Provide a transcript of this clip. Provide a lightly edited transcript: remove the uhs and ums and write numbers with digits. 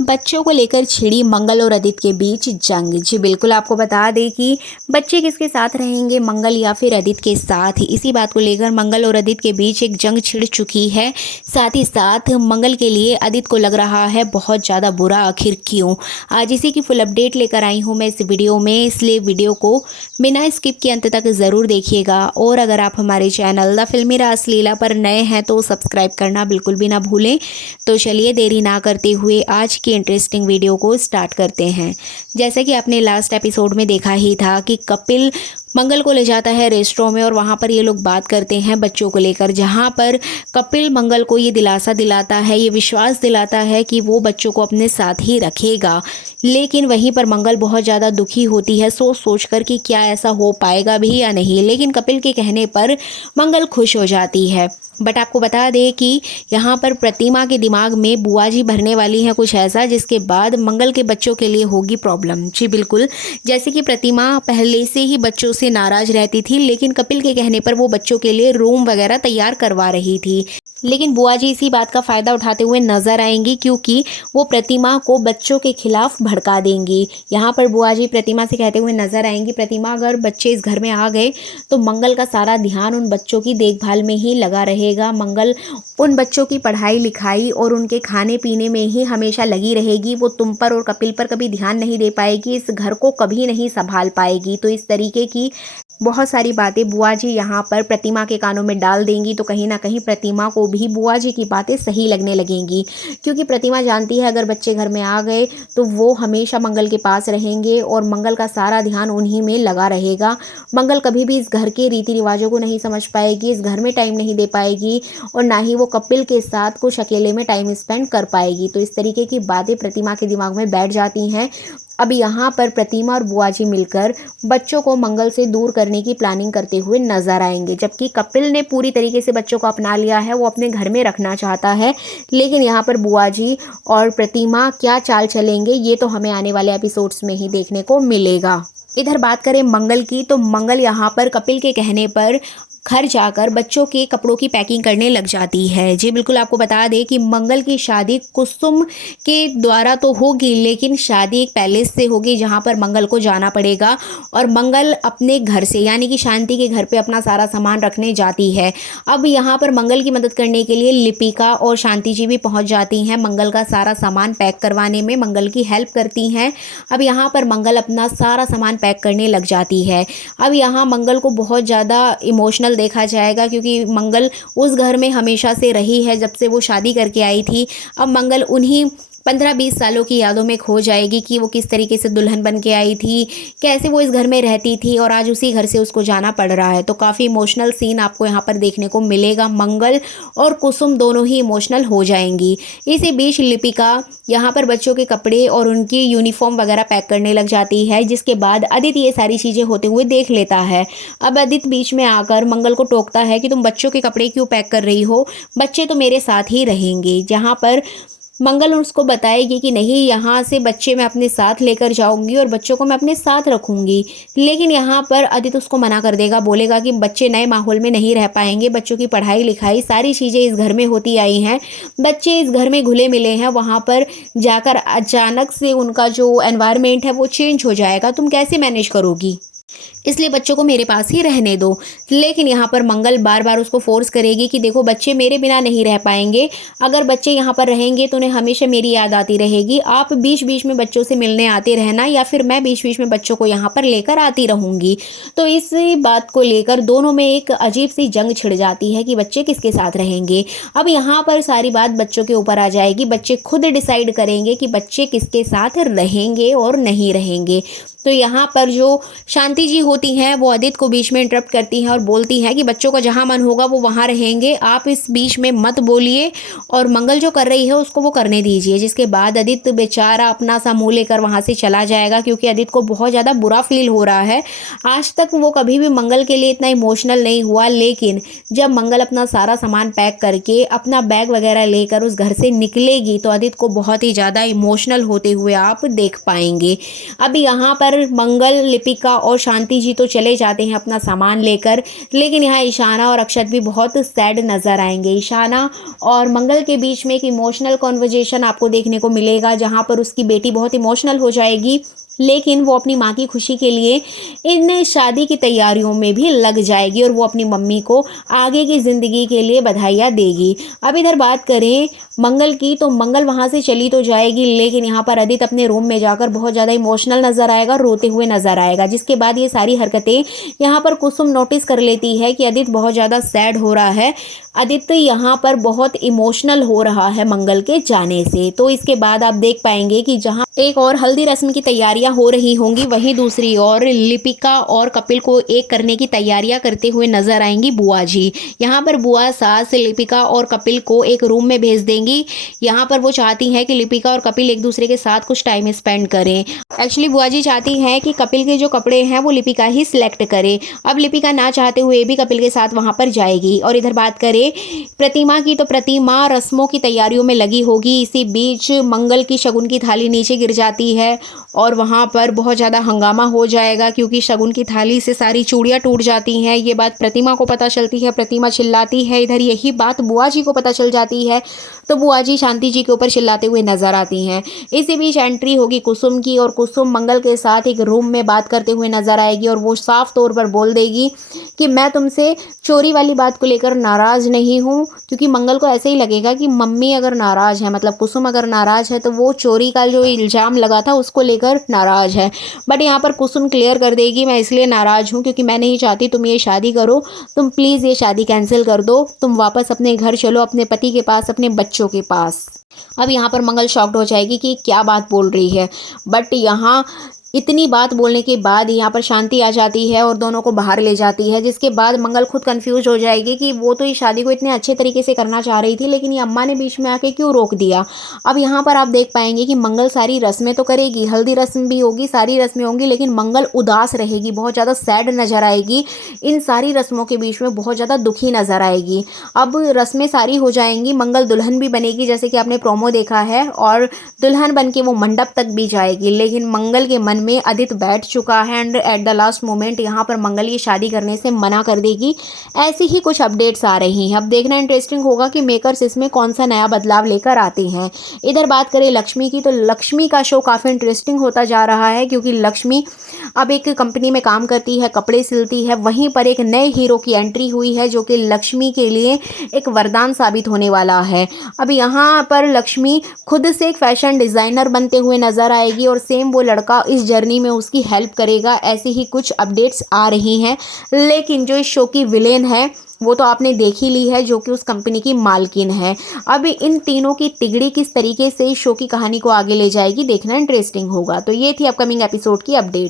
बच्चों को लेकर छिड़ी मंगल और अदित के बीच जंग। जी बिल्कुल, आपको बता दें कि बच्चे किसके साथ रहेंगे, मंगल या फिर अदित के साथ। इसी बात को लेकर मंगल और अदित के बीच एक जंग छिड़ चुकी है। साथ ही साथ मंगल के लिए अदित को लग रहा है बहुत ज़्यादा बुरा, आखिर क्यों। आज इसी की फुल अपडेट लेकर आई हूँ मैं इस वीडियो में, इसलिए वीडियो को बिना स्किप के अंत तक ज़रूर देखिएगा। और अगर आप हमारे चैनल द फिल्मी रासलीला पर नए हैं तो सब्सक्राइब करना बिल्कुल भी ना भूलें। तो चलिए देरी ना करते हुए आज की इंटरेस्टिंग वीडियो को स्टार्ट करते हैं। जैसे कि आपने लास्ट एपिसोड में देखा ही था कि कपिल मंगल को ले जाता है रेस्टोरेंट में और वहाँ पर ये लोग बात करते हैं बच्चों को लेकर, जहाँ पर कपिल मंगल को ये दिलासा दिलाता है, ये विश्वास दिलाता है कि वो बच्चों को अपने साथ ही रखेगा। लेकिन वहीं पर मंगल बहुत ज़्यादा दुखी होती है सोच सोच कर कि क्या ऐसा हो पाएगा भी या नहीं। लेकिन कपिल के कहने पर मंगल खुश हो जाती है। बट आपको बता दें कि यहाँ पर प्रतिमा के दिमाग में बुआ जी भरने वाली हैं कुछ ऐसा, जिसके बाद मंगल के बच्चों के लिए होगी प्रॉब्लम। जी बिल्कुल, जैसे कि प्रतिमा पहले से ही बच्चों से नाराज रहती थी, लेकिन कपिल के कहने पर वो बच्चों के लिए रूम वगैरह तैयार करवा रही थी। लेकिन बुआ जी इसी बात का फ़ायदा उठाते हुए नजर आएंगी, क्योंकि वो प्रतिमा को बच्चों के खिलाफ भड़का देंगी। यहाँ पर बुआ जी प्रतिमा से कहते हुए नजर आएंगी, प्रतिमा अगर बच्चे इस घर में आ गए तो मंगल का सारा ध्यान उन बच्चों की देखभाल में ही लगा रहेगा। मंगल उन बच्चों की पढ़ाई लिखाई और उनके खाने पीने में ही हमेशा लगी रहेगी। वो तुम पर और कपिल पर कभी ध्यान नहीं दे पाएगी, इस घर को कभी नहीं संभाल पाएगी। तो इस तरीके की बहुत सारी बातें बुआ जी यहाँ पर प्रतिमा के कानों में डाल देंगी, तो कहीं ना कहीं प्रतिमा को भी बुआ जी की बातें सही लगने लगेंगी। क्योंकि प्रतिमा जानती है अगर बच्चे घर में आ गए तो वो हमेशा मंगल के पास रहेंगे और मंगल का सारा ध्यान उन्हीं में लगा रहेगा। मंगल कभी भी इस घर के रीति रिवाजों को नहीं समझ पाएगी, इस घर में टाइम नहीं दे पाएगी और ना ही वो कपिल के साथ कुछ अकेले में टाइम स्पेंड कर पाएगी। तो इस तरीके की बातें प्रतिमा के दिमाग में बैठ जाती हैं। अब यहाँ पर प्रतिमा और बुआ जी मिलकर बच्चों को मंगल से दूर करने की प्लानिंग करते हुए नजर आएंगे, जबकि कपिल ने पूरी तरीके से बच्चों को अपना लिया है, वो अपने घर में रखना चाहता है। लेकिन यहाँ पर बुआ जी और प्रतिमा क्या चाल चलेंगे ये तो हमें आने वाले एपिसोड्स में ही देखने को मिलेगा। इधर बात करें मंगल की, तो मंगल यहाँ पर कपिल के कहने पर घर जाकर बच्चों के कपड़ों की पैकिंग करने लग जाती है। जी बिल्कुल, आपको बता दें कि मंगल की शादी कुसुम के द्वारा तो होगी, लेकिन शादी एक पैलेस से होगी जहां पर मंगल को जाना पड़ेगा। और मंगल अपने घर से यानी कि शांति के घर पे अपना सारा सामान रखने जाती है। अब यहाँ पर मंगल की मदद करने के लिए लिपिका और शांति जी भी पहुंच जाती हैं, मंगल का सारा सामान पैक करवाने में मंगल की हेल्प करती हैं। अब यहाँ पर मंगल अपना सारा सामान पैक करने लग जाती है। अब यहाँ मंगल को बहुत ज़्यादा इमोशनल देखा जाएगा, क्योंकि मंगल उस घर में हमेशा से रही है जब से वो शादी करके आई थी। अब मंगल उन्हीं 15-20 सालों की यादों में खो जाएगी कि वो किस तरीके से दुल्हन बन के आई थी, कैसे वो इस घर में रहती थी और आज उसी घर से उसको जाना पड़ रहा है। तो काफ़ी इमोशनल सीन आपको यहाँ पर देखने को मिलेगा। मंगल और कुसुम दोनों ही इमोशनल हो जाएंगी। इसी बीच लिपिका यहाँ पर बच्चों के कपड़े और उनकी यूनिफॉर्म वगैरह पैक करने लग जाती है, जिसके बाद आदित्य ये सारी चीज़ें होते हुए देख लेता है। अब आदित्य बीच में आकर मंगल को टोकता है कि तुम बच्चों के कपड़े क्यों पैक कर रही हो, बच्चे तो मेरे साथ ही रहेंगे। जहाँ पर मंगल उसको बताएगी कि नहीं, यहाँ से बच्चे मैं अपने साथ लेकर जाऊंगी और बच्चों को मैं अपने साथ रखूंगी। लेकिन यहाँ पर आदित्य उसको मना कर देगा, बोलेगा कि बच्चे नए माहौल में नहीं रह पाएंगे, बच्चों की पढ़ाई लिखाई सारी चीज़ें इस घर में होती आई हैं, बच्चे इस घर में घुले मिले हैं, वहाँ पर जाकर अचानक से उनका जो एनवायरनमेंट है वो चेंज हो जाएगा, तुम कैसे मैनेज करोगी, इसलिए बच्चों को मेरे पास ही रहने दो। लेकिन यहाँ पर मंगल बार बार उसको फोर्स करेगी कि देखो बच्चे मेरे बिना नहीं रह पाएंगे, अगर बच्चे यहाँ पर रहेंगे तो उन्हें हमेशा मेरी याद आती रहेगी। आप बीच बीच में बच्चों से मिलने आते रहना या फिर मैं बीच बीच में बच्चों को यहाँ पर लेकर आती रहूँगी। तो इस बात को लेकर दोनों में एक अजीब सी जंग छिड़ जाती है कि बच्चे किसके साथ रहेंगे। अब यहाँ पर सारी बात बच्चों के ऊपर आ जाएगी, बच्चे खुद डिसाइड करेंगे कि बच्चे किसके साथ रहेंगे और नहीं रहेंगे। तो यहाँ पर जो शांति जी होती हैं वो आदित्य को बीच में इंटरप्ट करती हैं और बोलती हैं कि बच्चों का जहाँ मन होगा वो वहाँ रहेंगे, आप इस बीच में मत बोलिए और मंगल जो कर रही है उसको वो करने दीजिए। जिसके बाद आदित्य बेचारा अपना सा मुँह लेकर वहाँ से चला जाएगा, क्योंकि आदित्य को बहुत ज़्यादा बुरा फील हो रहा है। आज तक वो कभी भी मंगल के लिए इतना इमोशनल नहीं हुआ, लेकिन जब मंगल अपना सारा सामान पैक करके अपना बैग वगैरह लेकर उस घर से निकलेगी तो आदित्य को बहुत ही ज़्यादा इमोशनल होते हुए आप देख पाएंगे। अब यहाँ पर मंगल, लिपिका और शांति जी तो चले जाते हैं अपना सामान लेकर, लेकिन यहाँ ईशाना और अक्षत भी बहुत सैड नज़र आएंगे। ईशाना और मंगल के बीच में एक इमोशनल कॉन्वर्जेशन आपको देखने को मिलेगा, जहाँ पर उसकी बेटी बहुत इमोशनल हो जाएगी, लेकिन वो अपनी माँ की खुशी के लिए इन शादी की तैयारियों में भी लग जाएगी और वो अपनी मम्मी को आगे की ज़िंदगी के लिए बधाइयाँ देगी। अब इधर बात करें मंगल की, तो मंगल वहाँ से चली तो जाएगी, लेकिन यहाँ पर आदित्य अपने रूम में जाकर बहुत ज़्यादा इमोशनल नज़र आएगा, रोते हुए नज़र आएगा। जिसके बाद ये सारी हरकतें यहाँ पर कुसुम नोटिस कर लेती है कि आदित्य बहुत ज़्यादा सैड हो रहा है, आदित्य यहाँ पर बहुत इमोशनल हो रहा है मंगल के जाने से। तो इसके बाद आप देख पाएंगे कि जहाँ एक और हल्दी रस्म की तैयारियां हो रही होंगी, वहीं दूसरी ओर लिपिका और कपिल को एक करने की तैयारियां करते हुए नजर आएंगी बुआ जी। यहाँ पर बुआ सास लिपिका और कपिल को एक रूम में भेज देंगी। यहाँ पर वो चाहती हैं कि लिपिका और कपिल एक दूसरे के साथ कुछ टाइम स्पेंड करें। एक्चुअली बुआ जी चाहती हैं कि कपिल के जो कपड़े हैं वो लिपिका ही सिलेक्ट करे। अब लिपिका ना चाहते हुए भी कपिल के साथ वहाँ पर जाएगी। और इधर बात करें प्रतिमा की, तो प्रतिमा रस्मों की तैयारियों में लगी होगी। इसी बीच मंगल की शगुन की थाली नीचे गिर जाती है और वहाँ पर बहुत ज़्यादा हंगामा हो जाएगा, क्योंकि शगुन की थाली से सारी चूड़ियाँ टूट जाती हैं। ये बात प्रतिमा को पता चलती है, प्रतिमा चिल्लाती है। इधर यही बात बुआ जी को पता चल जाती है, तो बुआ जी शांति जी के ऊपर चिल्लाते हुए नजर आती हैं। इसी बीच एंट्री होगी कुसुम की, और कुसुम मंगल के साथ एक रूम में बात करते हुए नजर आएगी और वो साफ तौर पर बोल देगी कि मैं तुमसे चोरी वाली बात को लेकर नाराज़ नहीं हूँ, क्योंकि मंगल को ऐसे ही लगेगा कि मम्मी अगर नाराज़ है, मतलब कुसुम अगर नाराज़ है, तो वो चोरी का जो इल्ज़ाम लगा था उसको लेकर नाराज़ है। बट यहाँ पर कुसुम क्लियर कर देगी मैं इसलिए नाराज़ हूँ क्योंकि मैं नहीं चाहती तुम ये शादी करो, तुम प्लीज़ ये शादी कैंसिल कर दो, तुम वापस अपने घर चलो, अपने पति के पास, अपने बच्चों के पास। अब यहाँ पर मंगल शॉक्ड हो जाएगी कि क्या बात बोल रही है, बट यहाँ इतनी बात बोलने के बाद यहाँ पर शांति आ जाती है और दोनों को बाहर ले जाती है। जिसके बाद मंगल खुद कंफ्यूज हो जाएगी कि वो तो इस शादी को इतने अच्छे तरीके से करना चाह रही थी, लेकिन ये अम्मा ने बीच में आके क्यों रोक दिया। अब यहाँ पर आप देख पाएंगे कि मंगल सारी रस्में तो करेगी, हल्दी रस्म भी होगी, सारी रस्में होंगी, लेकिन मंगल उदास रहेगी, बहुत ज़्यादा सैड नज़र आएगी। इन सारी रस्मों के बीच में बहुत ज़्यादा दुखी नज़र आएगी। अब रस्में सारी हो जाएंगी, मंगल दुल्हन भी बनेगी जैसे कि आपने प्रोमो देखा है, और दुल्हन बन के वो मंडप तक भी जाएगी। लेकिन मंगल के मन में आदित्य बैठ चुका है and at the last moment यहाँ पर मंगल ये शादी करने से मना कर देगी। ऐसी ही कुछ अपडेट्स आ रही हैं। अब देखना इंटरेस्टिंग होगा कि मेकर्स इसमें कौन सा नया बदलाव लेकर आते हैं। इधर बात करें लक्ष्मी की, तो लक्ष्मी का शो काफ़ी इंटरेस्टिंग होता जा रहा है, क्योंकि लक्ष्मी अब एक कंपनी में काम करती है, कपड़े सिलती है। वहीं पर एक नए हीरो की एंट्री हुई है जो कि लक्ष्मी के लिए एक वरदान साबित होने वाला है। अब यहाँ पर लक्ष्मी खुद से एक फैशन डिज़ाइनर बनते हुए नजर आएगी और सेम वो लड़का इस जर्नी में उसकी हेल्प करेगा। ऐसी ही कुछ अपडेट्स आ रही हैं। लेकिन जो इस शो की विलेन है वो तो आपने देख ही ली है, जो कि उस कंपनी की मालकिन है। अब इन तीनों की तिगड़ी किस तरीके से इस शो की कहानी को आगे ले जाएगी, देखना इंटरेस्टिंग होगा। तो ये थी अपकमिंग एपिसोड की अपडेट।